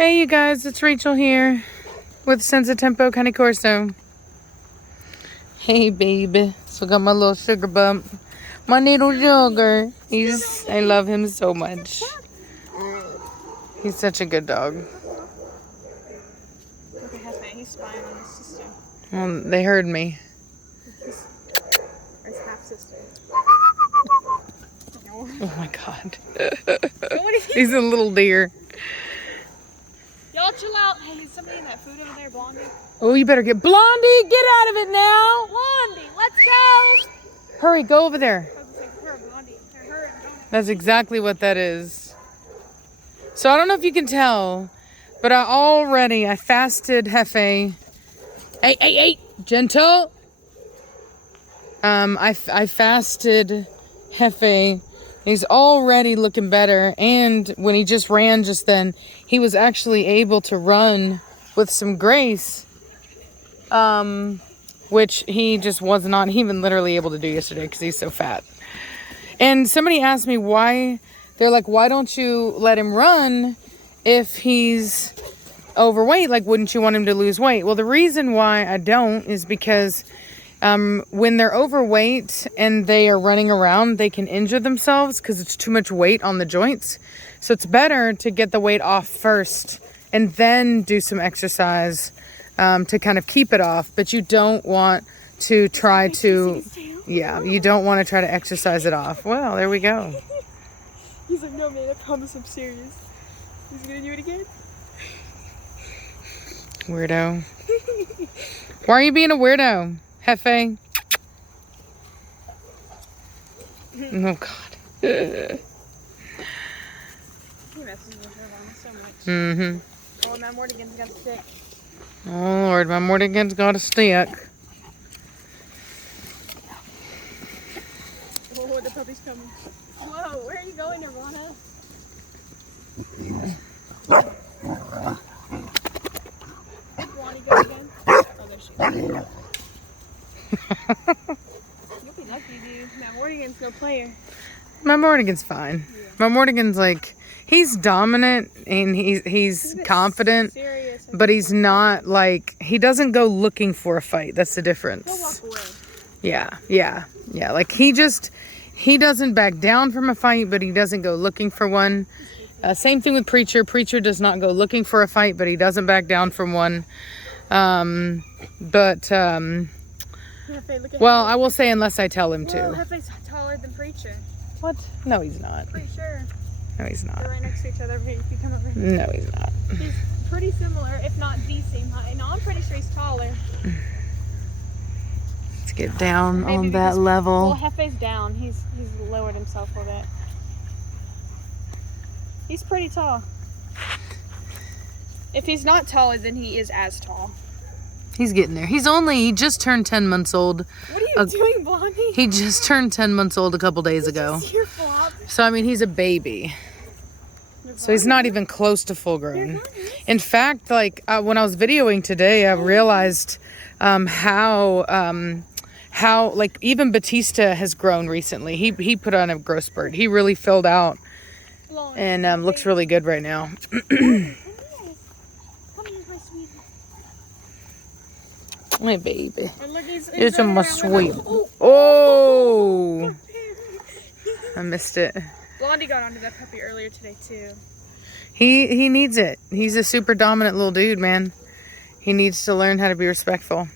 Hey you guys, it's Rachel here with Senza Tempo Cane Corso. Hey baby, so got my little sugar bump, my little sugar. I love him so much. He's such a good dog. Look at Hefe, he's spying on his sister. Well, they heard me. His half sister. Oh my god. He's a little deer. Y'all chill out. Hey, is somebody in that food over there, Blondie? Oh, you better get Blondie, get out of it now. Blondie, let's go. Hurry, go over there. I was gonna say, her, Blondie. Her, That's exactly what that is. So I don't know if you can tell, but I fasted Hefe. Hey, gentle. I fasted Hefe. He's already looking better, and when he just ran just then, he was actually able to run with some grace, which he just was not even literally able to do yesterday because he's so fat. And somebody asked me why, they're like, why don't you let him run if he's overweight? Like, wouldn't you want him to lose weight? Well, the reason why I don't is because when they're overweight and they are running around, they can injure themselves because it's too much weight on the joints. So it's better to get the weight off first and then do some exercise to kind of keep it off. But you don't want to try to, you don't want to try to exercise it off. Well, there we go. He's like, no man, I promise I'm serious. He's gonna do it again? Weirdo. Why are you being a weirdo? Hefe. Oh God. He messes with her mama so much. Oh, and Madmartigan's got a stick. Oh Lord, Madmartigan's got a stick. Oh, the puppy's coming. Whoa, where are you going, Nirvana? Did Blondie go again? Oh, there she is. You'll be lucky, dude. Madmartigan's no player. Madmartigan's fine. Yeah. Madmartigan's like, he's dominant and he's confident, but he's not like, he doesn't go looking for a fight. That's the difference. He'll walk away. Yeah. Like he doesn't back down from a fight, but he doesn't go looking for one. Same thing with Preacher. Preacher does not go looking for a fight, but he doesn't back down from one. Well, I will say unless I tell him to. Whoa, Hefe's taller than Preacher. What? No, he's not. Pretty sure. No, he's not. They're right next to each other. If you come over here. No, he's not. He's pretty similar, if not the same height. No, I'm pretty sure he's taller. Let's get down Maybe on that level. Well, Hefe's down. He's lowered himself a bit. He's pretty tall. If he's not taller, then he is as tall. He's getting there. He just turned 10 months old. What are you doing, Blondie? He just turned 10 months old a couple days ago. Your flop. So, I mean, he's a baby. So he's not even close to full grown. In fact, like when I was videoing today, I realized how like even Batista has grown recently. He put on a growth spurt. He really filled out and looks really good right now. My baby. It's a my sweet. Oh! I missed it. Blondie got onto that puppy earlier today too. He needs it. He's a super dominant little dude, man. He needs to learn how to be respectful.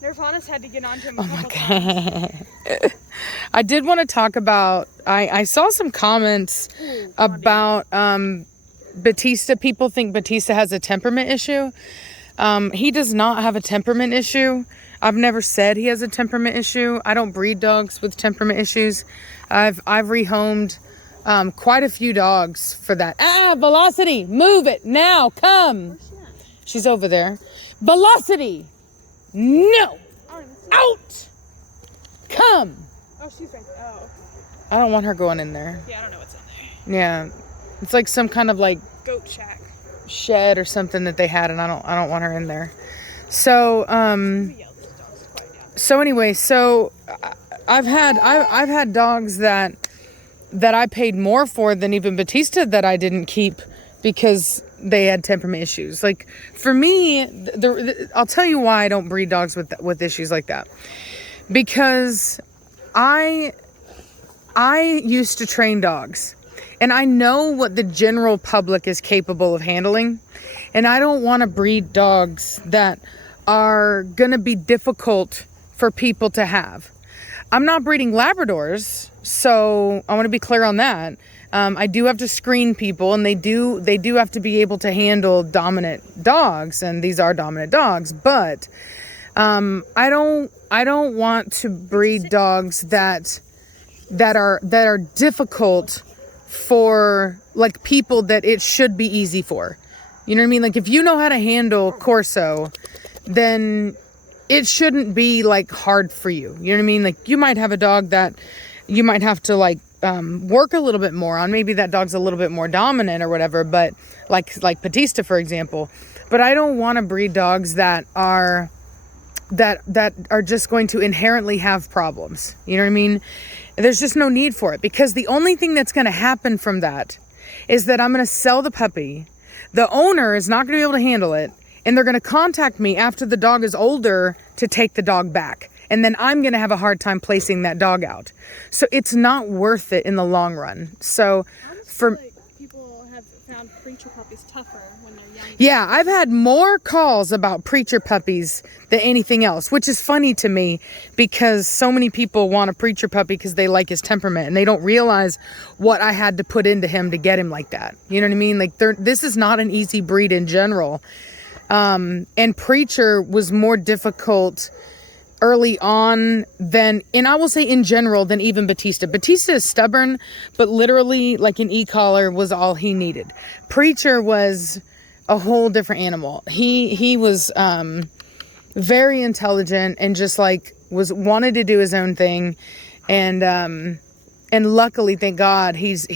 Nirvana's had to get onto him. Oh my God. I did want to talk about, I saw some comments about Batista. People think Batista has a temperament issue. He does not have a temperament issue. I've never said he has a temperament issue. I don't breed dogs with temperament issues. I've rehomed quite a few dogs for that. Velocity, move it now, come. Where's she at? She's over there. Velocity, no, out, come. Oh, she's right there. Oh, okay. I don't want her going in there. Yeah, I don't know what's in there. Yeah, it's like some kind of like Goat shack. shed or something that they had, and I don't want her in there. So so anyway, so I've had dogs that that I paid more for than even Batista that I didn't keep because they had temperament issues. Like for me, I'll tell you why I don't breed dogs with issues like that. Because I used to train dogs, and I know what the general public is capable of handling, and I don't want to breed dogs that are gonna be difficult for people to have. I'm not breeding Labradors, so I want to be clear on that. I do have to screen people, and they do have to be able to handle dominant dogs, and these are dominant dogs. But I don't want to breed dogs that are difficult for like people that it should be easy for. You know what I mean? Like if you know how to handle Corso, then it shouldn't be like hard for you. You know what I mean? Like you might have a dog that you might have to like work a little bit more on. Maybe that dog's a little bit more dominant or whatever, but like Batista, for example. But I don't want to breed dogs that are just going to inherently have problems. You know what I mean? There's just no need for it, because the only thing that's going to happen from that is that I'm going to sell the puppy. The owner is not going to be able to handle it, and they're going to contact me after the dog is older to take the dog back. And then I'm going to have a hard time placing that dog out. So it's not worth it in the long run. So for people have found preacher puppies tougher when they're young. Yeah, I've had more calls about preacher puppies than anything else, which is funny to me because so many people want a preacher puppy because they like his temperament, and they don't realize what I had to put into him to get him like that. You know what I mean? Like this is not an easy breed in general. And preacher was more difficult early on than, and I will say in general, than even Batista. Batista is stubborn, but literally like an e-collar was all he needed. Preacher was a whole different animal. He was very intelligent and just like wanted to do his own thing, and luckily, thank God, he's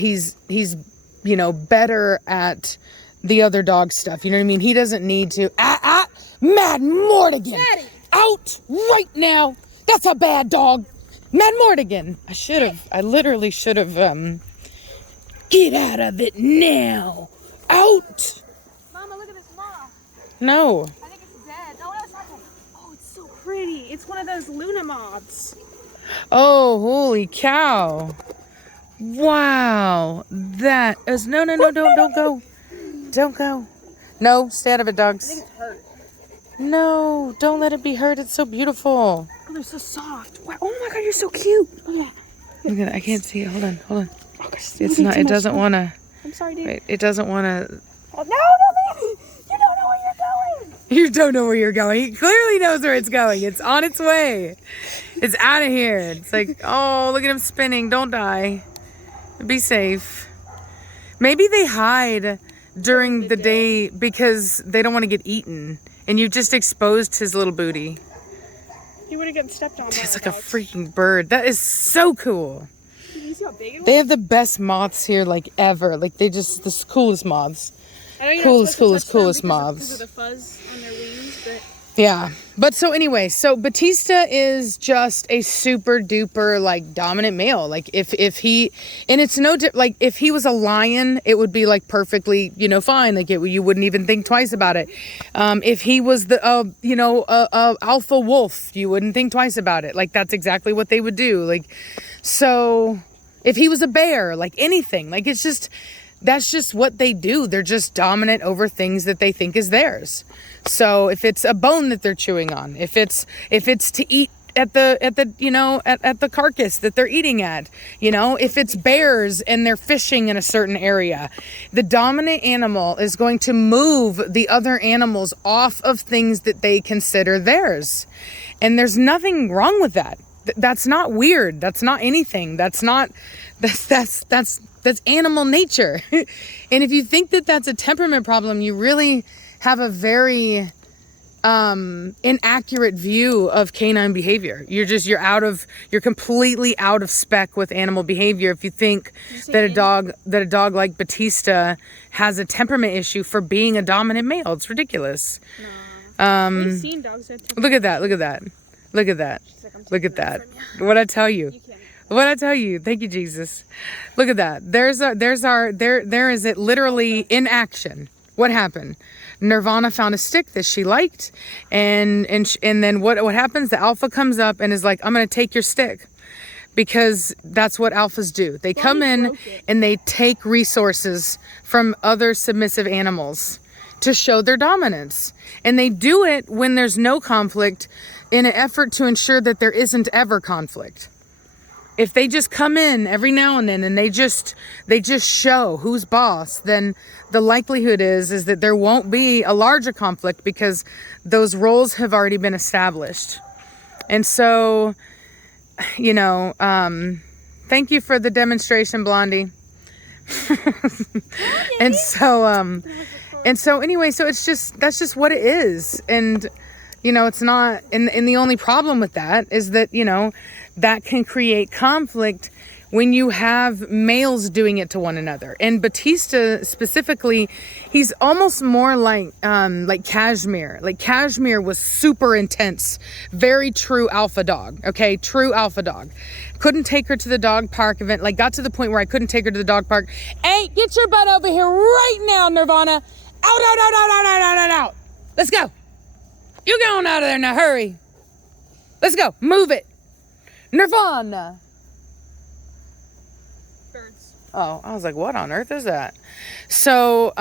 better at the other dog stuff. You know what I mean? He doesn't need to. Madmartigan! Daddy! Out right now! That's a bad dog! Madmartigan! I literally should have, get out of it now! Out! Mama, look at this moth. No. I think it's dead. No, it's not dead. Oh, it's so pretty. It's one of those Luna moths. Oh, holy cow. Wow. That is, no, don't go. Don't go. No, stay out of it, I dogs. think it's hurt. No, don't let it be hurt. It's so beautiful. Oh, they're so soft. Wow. Oh my God, you're so cute. Oh yeah. Look at it. I can't see it. Hold on. Oh gosh, It's not, it doesn't want to. I'm sorry, dude. Wait, it doesn't want to. Oh, no, baby. You don't know where you're going. You don't know where you're going. He clearly knows where it's going. It's on its way. It's out of here. It's like, oh, look at him spinning. Don't die. Be safe. Maybe they hide during the day because they don't want to get eaten. And you just exposed his little booty. He would have gotten stepped on. It's like a freaking bird. That is so cool. Did you see how big it was? They have the best moths here, like ever. Like they just the coolest moths. I know you're Coolest not supposed to touch them moths. because of the fuzz on their wings, but Yeah. But so anyway, so Batista is just a super duper like dominant male. Like if he, and it's no like if he was a lion, it would be like perfectly, fine. Like you wouldn't even think twice about it. If he was the alpha wolf, you wouldn't think twice about it. Like that's exactly what they would do. Like, so if he was a bear, like anything, like that's just what they do. They're just dominant over things that they think is theirs. So if it's a bone that they're chewing on, if it's to eat at the carcass that they're eating at, if it's bears and they're fishing in a certain area, the dominant animal is going to move the other animals off of things that they consider theirs. And there's nothing wrong with that. That's not weird. That's not anything. That's animal nature. And if you think that that's a temperament problem, you really have a very inaccurate view of canine behavior. You're completely out of spec with animal behavior if you think that a dog like Batista has a temperament issue for being a dominant male. It's ridiculous. no. We've seen dogs that Look at that. Look at that. What I tell you. What'd I tell you? Thank you, Jesus. Look at that. There is it literally in action. What happened? Nirvana found a stick that she liked, and then what happens? The alpha comes up and is like, I'm gonna take your stick. Because that's what alphas do. They come in and they take resources from other submissive animals to show their dominance. And they do it when there's no conflict in an effort to ensure that there isn't ever conflict. If they just come in every now and then and they just show who's boss, then the likelihood is that there won't be a larger conflict because those roles have already been established. And so, you know, thank you for the demonstration, Blondie. and so anyway, so it's just, that's just what it is. And, you know, it's not, and the only problem with that is that, you know, that can create conflict when you have males doing it to one another. And Batista specifically, he's almost more like Cashmere. Like Cashmere was super intense, very true alpha dog. Okay, true alpha dog. Couldn't take her to the dog park event. Like got to the point where I couldn't take her to the dog park. Hey, get your butt over here right now, Nirvana. Out. Let's go. You going out of there now, hurry. Let's go, move it. Nirvana. Birds. Oh, I was like, what on earth is that? So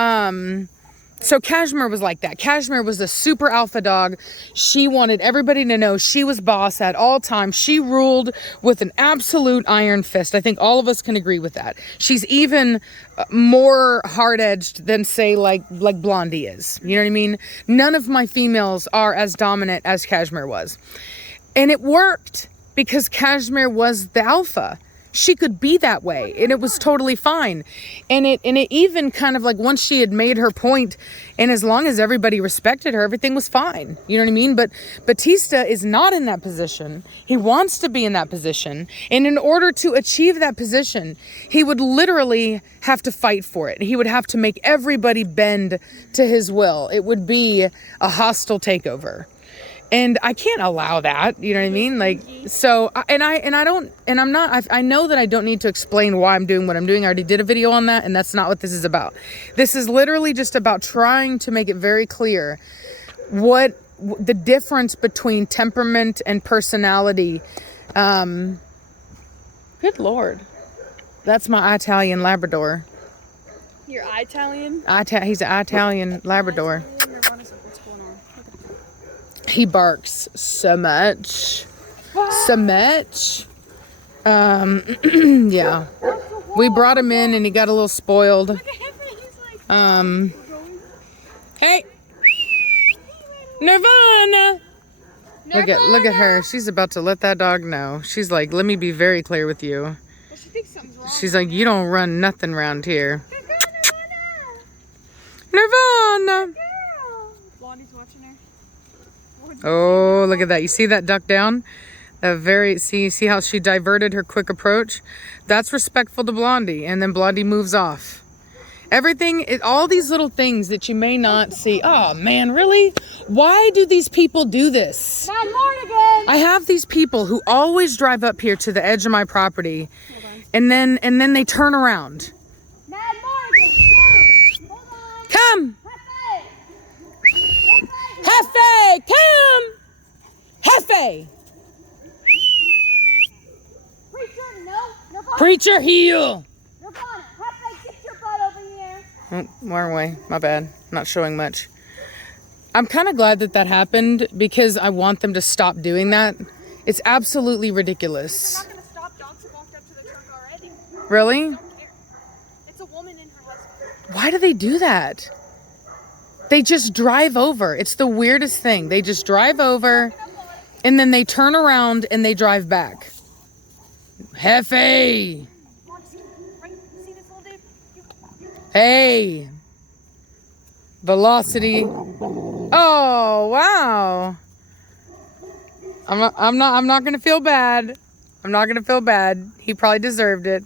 Cashmere was like that. Cashmere was a super alpha dog. She wanted everybody to know she was boss at all times. She ruled with an absolute iron fist. I think all of us can agree with that. She's even more hard-edged than, say, like Blondie is. You know what I mean? None of my females are as dominant as Cashmere was. And it worked because Cashmere was the alpha. She could be that way and it was totally fine. And it even kind of like once she had made her point and as long as everybody respected her, everything was fine. You know what I mean? But Batista is not in that position. He wants to be in that position. And in order to achieve that position, he would literally have to fight for it. He would have to make everybody bend to his will. It would be a hostile takeover. And I can't allow that, you know what I mean? Like, so, I know that I don't need to explain why I'm doing what I'm doing. I already did a video on that, and that's not what this is about. This is literally just about trying to make it very clear what the difference between temperament and personality. Good Lord. That's my Italian Labrador. You're Italian? He's an Italian Labrador. He barks so much. Yeah. We brought him in and he got a little spoiled. Hey, Nirvana. Look at her. She's about to let that dog know. She's like, let me be very clear with you. Well, she thinks something's wrong. She's like, you don't run nothing around here. Nirvana. Blondie's watching her. Oh, look at that. You see that duck down? See how she diverted her quick approach? That's respectful to Blondie. And then Blondie moves off. All these little things that you may not see. Oh man, really? Why do these people do this? Madmartigan! I have these people who always drive up here to the edge of my property and then they turn around. Madmartigan! Hold on! Come! Hefe, come! Hefe! Preacher, no! Nirvana! Preacher, heal! Nirvana, Hefe, get your butt over here! Oh, wrong way. My bad. Not showing much. I'm kind of glad that happened because I want them to stop doing that. It's absolutely ridiculous. They're not going to stop. Dogs have walked up to the truck already. Really? They don't care. It's a woman and her husband. Why do they do that? They just drive over. It's the weirdest thing. They just drive over and then they turn around and they drive back. Hefe! Hey! Velocity. Oh, wow. I'm not gonna feel bad. I'm not gonna feel bad. He probably deserved it.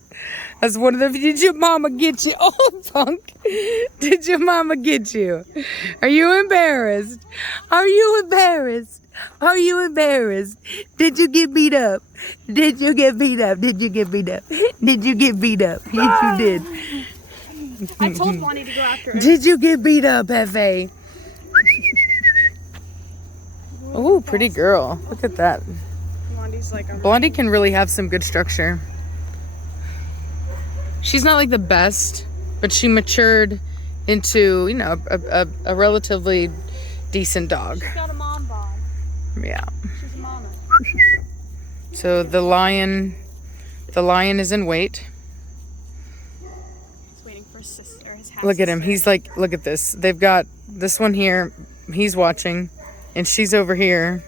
That's one of the. Did your mama get you? Oh, punk. Did your mama get you? Are you embarrassed? Are you embarrassed? Are you embarrassed? Did you get beat up? Did you get beat up? Did you get beat up? Did you get beat up? Yes, you did. I told Bonnie to go after her. Did you get beat up, Hefe? Oh, pretty girl. Look at that. Blondie's like, Blondie can really have some good structure. She's not like the best, but she matured into, you know, a relatively decent dog. she's got a mom bod. Yeah. She's a mama. So the lion is in wait. He's waiting for his sister. His half Look at him. He's like, look at this. They've got this one here. He's watching, and she's over here.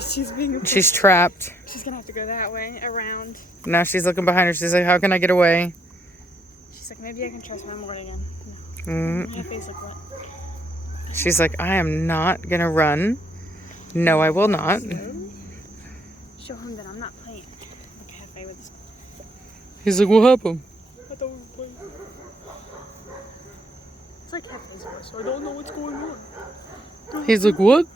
She's being. She's trapped. She's gonna have to go that way around. Now she's looking behind her. She's like, how can I get away? She's like, maybe I can trust my Mortigan. No. Mm. My face look wet. She's like, I am not gonna run. No, I will not. Show him that I'm not playing. Look at Hefe with his. He's like, what happened? I thought we were playing. It's like Hefe's voice. I don't know what's going on. He's like, what?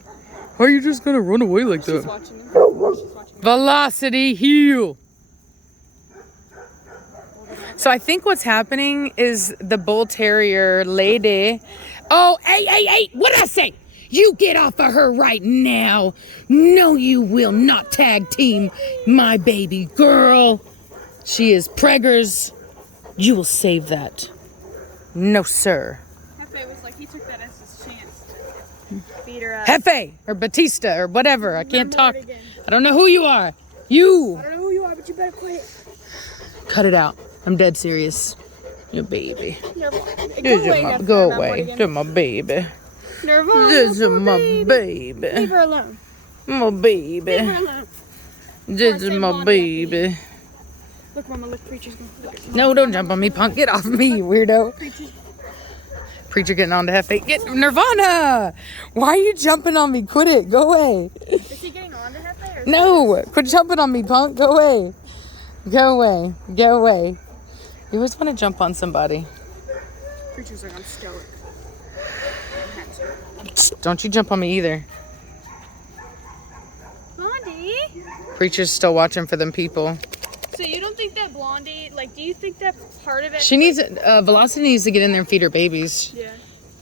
How are you just gonna run away like She's that? watching him. She's watching him. Velocity heel. So I think what's happening is the bull terrier lady. Oh, hey, what'd I say? You get off of her right now. No, you will not tag team my baby girl. She is preggers. You will save that. No, sir. Hefe was like, he took that as his chance to beat her up. Hefe or Batista or whatever. I can't talk. Madmartigan. I don't know who you are. You. I don't know who you are, but you better quit. Cut it out. I'm dead serious. Your baby. Nirvana. Go away. To my baby. Nirvana. This is poor my Leave baby. her alone. My baby. Leave her alone. This is say my Blondie. baby. Look, Mama, look, Preacher's going. Look at No, don't jump on me, punk. Get off me, you weirdo. Preacher. Preacher getting on to Hefe. Get Nirvana. Why are you jumping on me? Quit it. Go away. Is he getting on to Hefe? Or is No. Quit jumping on me, punk. Go away. Go away. Go away. You always want to jump on somebody. Preacher's like, I'm stoic. Don't you jump on me either. Blondie? Preacher's still watching for them people. So you don't think that Blondie, like, do you think that part of it? She needs Velocity needs to get in there and feed her babies. Yeah.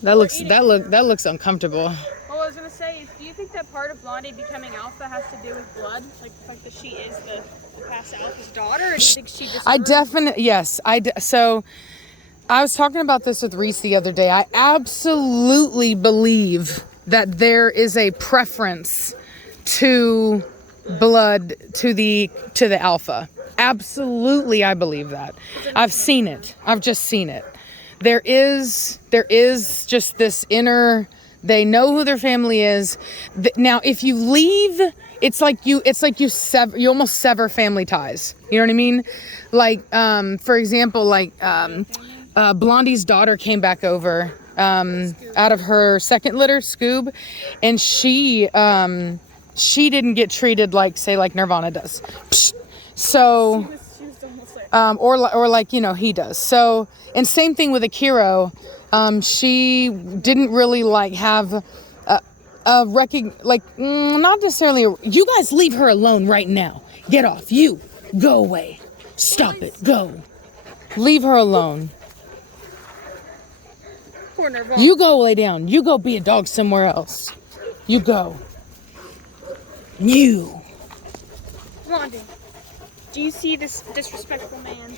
That looks uncomfortable. Well, I was gonna say, is, do you think that part of Blondie becoming alpha has to do with blood, like the fact that she is the past alpha's daughter, or do you think she just? So I was talking about this with Reese the other day. I absolutely believe that there is a preference to blood to the alpha. Absolutely, I believe that. I've seen it. I've just seen it. There is just this inner. They know who their family is. Now, if you leave, it's like you almost sever family ties. You know what I mean? Like, for example, Blondie's daughter came back over out of her second litter, Scoob, and she didn't get treated like Nirvana does. So, She was almost like. or like, you know, he does. So, and same thing with Akiro. She didn't really have not necessarily. You guys leave her alone right now. Get off. You go away. Stop it. Go. Leave her alone. Poor Nirvana. You go lay down. You go be a dog somewhere else. You go. You. Blondie, do you see this disrespectful man?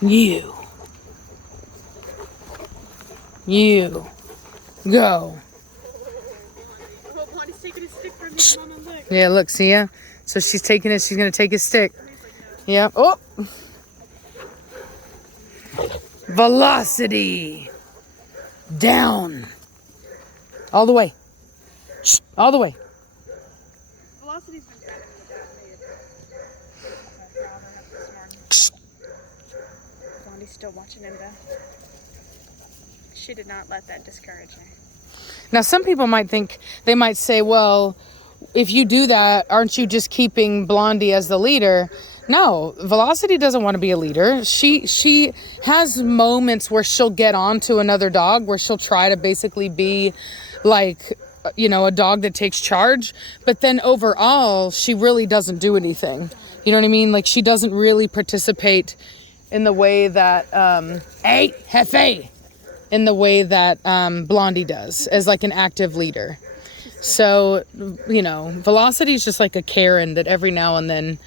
You. Go. Oh, Blondie's taking a stick from me, Mama, look. Yeah, look, see ya? So she's taking it. She's going to take his stick. Yeah. Oh. Velocity. Down. All the way. Shh. All the way. Velocity's been kind of Shh. Blondie's still watching him though. She did not let that discourage her. Now, some people might think, they might say, well, if you do that, aren't you just keeping Blondie as the leader? No, Velocity doesn't want to be a leader. She has moments where she'll get on to another dog, where she'll try to basically be like, you know, a dog that takes charge. But then overall, she really doesn't do anything. You know what I mean? Like, she doesn't really participate in the way that, hey, Hefe, in the way that Blondie does as like an active leader. So, you know, Velocity is just like a Karen that every now and then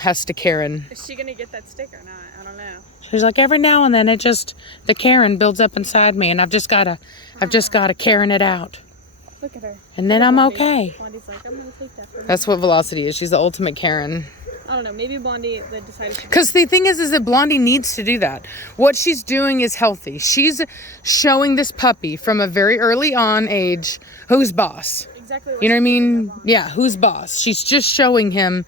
has to Karen. Is she gonna get that stick or not? I don't know. She's like, every now and then the Karen builds up inside me, and I've just gotta Karen it out. Look at her. And then I'm okay. Blondie's like, I'm gonna take that for me. That's what Velocity is. She's the ultimate Karen. I don't know. Maybe Blondie decided to. Because the thing is that Blondie needs to do that. What she's doing is healthy. She's showing this puppy from a very early on age who's boss. Exactly. You know what I mean? Yeah, who's boss. She's just showing him,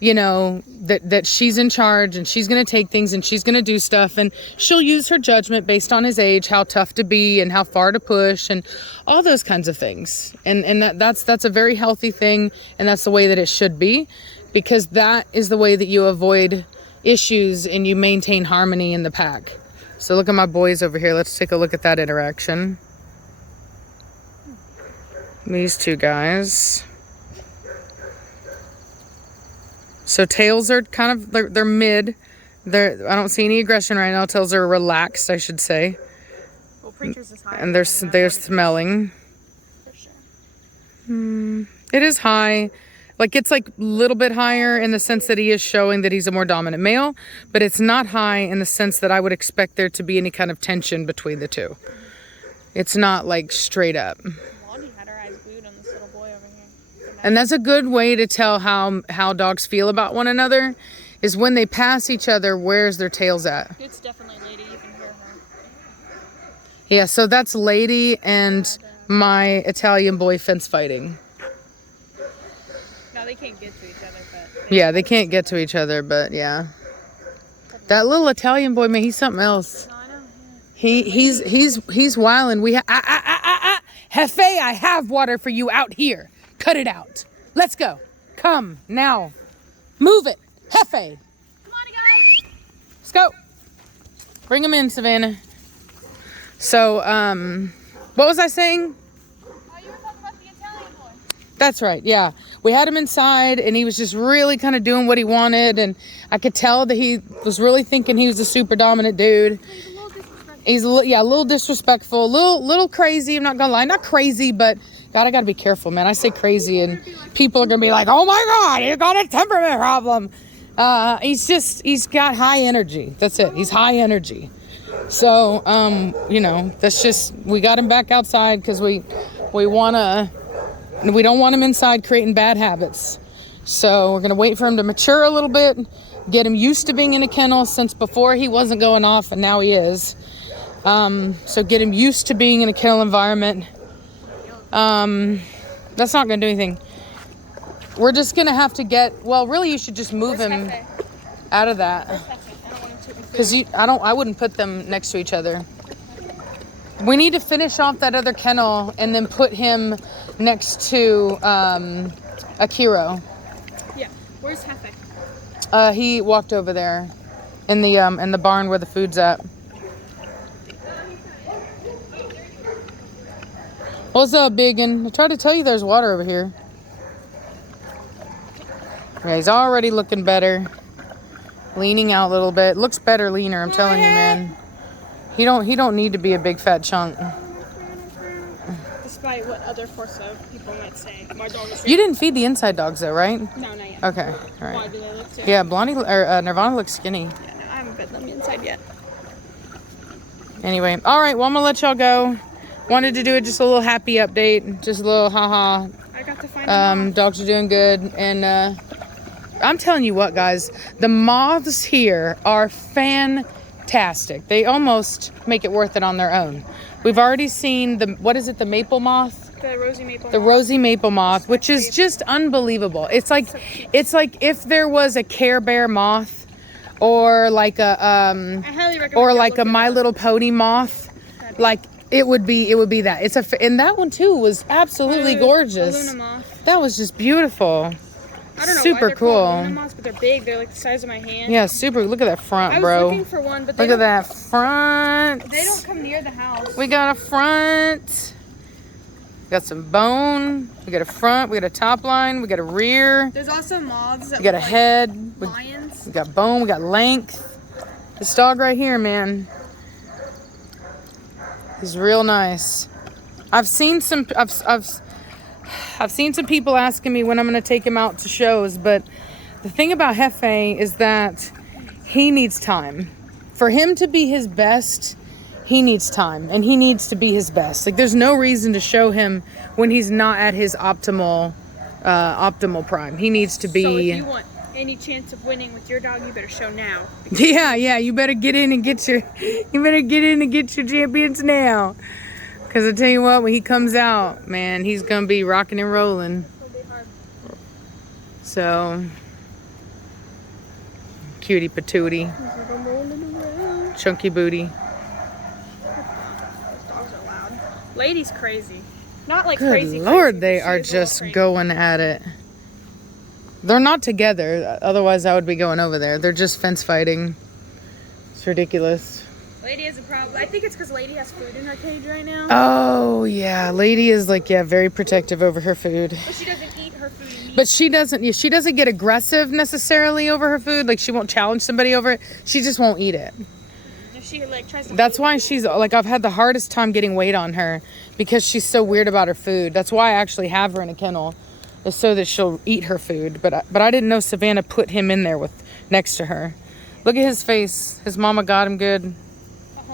you know, that she's in charge, and she's going to take things, and she's going to do stuff, and she'll use her judgment based on his age, how tough to be and how far to push and all those kinds of things. And that's a very healthy thing, and that's the way that it should be, because that is the way that you avoid issues and you maintain harmony in the pack. So look at my boys over here. Let's take a look at that interaction. These two guys. So tails are kind of, they're mid. I don't see any aggression right now. Tails are relaxed, I should say. Well, Preacher's is high. And they're smelling. For sure. It is high. Like, it's like a little bit higher in the sense that he is showing that he's a more dominant male, but it's not high in the sense that I would expect there to be any kind of tension between the two. It's not like straight up. Blondie had her eyes glued on this little boy over here. And that's a good way to tell how dogs feel about one another, is when they pass each other, where's their tails at? It's definitely Lady. You can hear her. Yeah, so that's Lady and my Italian boy fence fighting. No, they can't get to each other, but... Yeah, they can't get to each other, but yeah. That little Italian boy, man, he's something else. No, I know. Yeah. He's wildin'. Hefe, I have water for you out here. Cut it out. Let's go. Come now. Move it. Hefe. Come on, guys. Let's go. Bring him in, Savannah. So, what was I saying? Oh, you were talking about the Italian boy. That's right, yeah. We had him inside, and he was just really kind of doing what he wanted, and I could tell that he was really thinking he was a super dominant dude. He's a little disrespectful. He's a little disrespectful, little crazy. I'm not gonna lie, not crazy, but God, I gotta be careful, man. I say crazy, and people are gonna be like, "Oh my God, he's got a temperament problem." He's got high energy. That's it. He's high energy. So, you know, that's just, we got him back outside because we don't want him inside creating bad habits. So we're gonna wait for him to mature a little bit, get him used to being in a kennel, since before he wasn't going off and now he is. So get him used to being in a kennel environment. That's not gonna do anything. We're just gonna have to really you should just move him out of that. Because I wouldn't put them next to each other. We need to finish off that other kennel and then put him next to Akiro. Yeah. Where's Hefe? He walked over there in the barn where the food's at. What's up, biggin? I tried to tell you there's water over here. Yeah, he's already looking better. Leaning out a little bit. Looks better leaner, I'm telling you, man. He don't need to be a big fat chunk. Despite what other Corso people might say. My dog is You didn't feed the inside dogs though, right? No, not yet. Okay, all Why right. do they look too? Yeah, Blondie or Nirvana looks skinny. Yeah, no, I haven't fed them inside yet. Anyway, all right. Well, I'm gonna let y'all go. Wanted to do just a little happy update, just a little haha. I got to find Dogs are doing good, and I'm telling you what, guys, the moths here are fantastic. They almost make it worth it on their own. We've already seen the maple moth? the rosy maple. The rosy maple moth, which is just unbelievable. It's like if there was a Care Bear moth, or like I highly recommend or you like look a it My up. Little Pony moth, like it would be that. And that one too was absolutely gorgeous. A Luna moth. That was just beautiful. I don't know Super why they're cool. called Luna moths, but they're big. They're like the size of my hand. Yeah, super. Look at that front, I was bro. looking for one, but they Look at don't, that front. they don't come near the house. We got a front. We got some bone. We got a front. We got a top line. We got a rear. There's also moths that We got a look like head. lions. We got bone. We got length. This dog right here, man. He's real nice. I've seen some people asking me when I'm going to take him out to shows, but the thing about Hefe is that he needs time. For him to be his best, he needs time, and he needs to be his best. Like, there's no reason to show him when he's not at his optimal prime. He needs to be. So if you want any chance of winning with your dog, you better show now. Yeah, you better get in and get your champions now. Cause I tell you what, when he comes out, man, he's gonna be rocking and rolling. So, cutie patootie, chunky booty. Those dogs are loud. Lady's crazy. Not like Good crazy. Lord, crazy, they but are she is a little just crazy. going at it. They're not together, otherwise I would be going over there. They're just fence fighting. It's ridiculous. Lady has a problem. I think it's because Lady has food in her cage right now. Oh yeah, Lady is like, yeah, very protective over her food. But she doesn't eat her food immediately. But she doesn't get aggressive necessarily over her food. Like, she won't challenge somebody over it. She just won't eat it. If she like tries to. That's why she's like, I've had the hardest time getting weight on her because she's so weird about her food. That's why I actually have her in a kennel, is so that she'll eat her food. But I didn't know Savannah put him in there next to her. Look at his face. His mama got him good.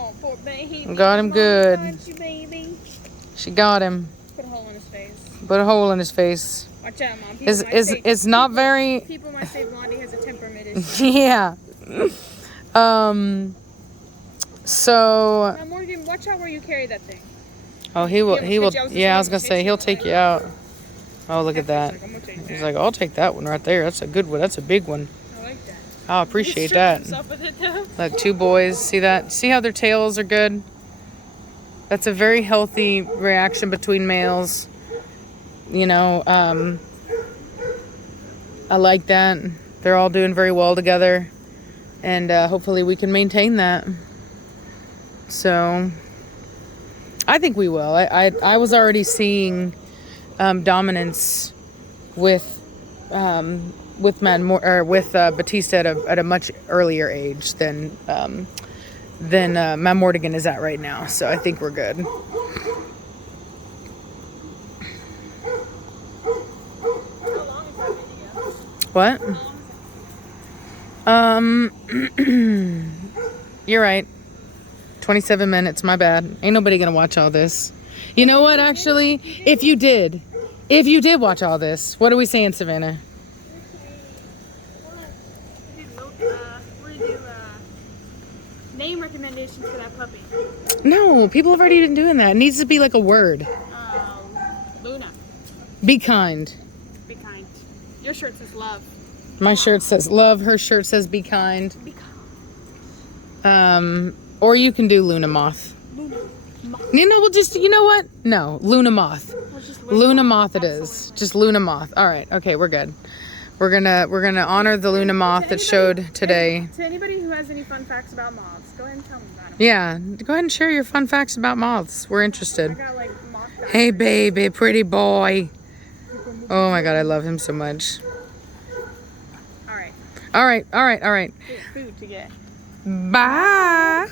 Oh, poor baby. Got him good. Got you, baby. She got him. Put a hole in his face. Put a hole in his face. Watch out, Mom. People might say- It's not very. People might say Blondie has a temperament issue. Yeah. So. Now, Morgan, watch out where you carry that thing. Oh, he will. Yeah, Yeah, I was gonna say he'll take you out. Oh, look at that. Like, I'm gonna take He's that. like, I'll take that one right there. That's a good one. That's a big one. I like that. I appreciate He that. stripped himself with it, though. Like, two boys. See that? See how their tails are good? That's a very healthy reaction between males. You know, I like that. They're all doing very well together. And hopefully we can maintain that. So, I think we will. I was already seeing dominance with Batista at a much earlier age than Madmartigan is at right now. So I think we're good. How long is that video? What? You're right. 27 minutes, my bad. Ain't nobody gonna watch all this. You know what, actually? If you did watch all this, what are we saying, Savannah? We're gonna do name recommendations for that puppy. No, people have already been doing that. It needs to be like a word. Luna, Be kind. be kind. Your shirt says love. My shirt says love. Her shirt says be kind. Be kind. Or you can do Luna Moth. Luna. You know, you know what? No, Luna Moth. Or just Luna Moth it is. Just Luna Moth. All right. Okay, we're good. We're gonna honor the Luna Moth that showed today. To anybody who has any fun facts about moths, go ahead and tell me about them. Yeah, go ahead and share your fun facts about moths. We're I interested. got like moth facts. Hey, baby, pretty boy. Oh my God, I love him so much. All right. All right. Food to get. Bye.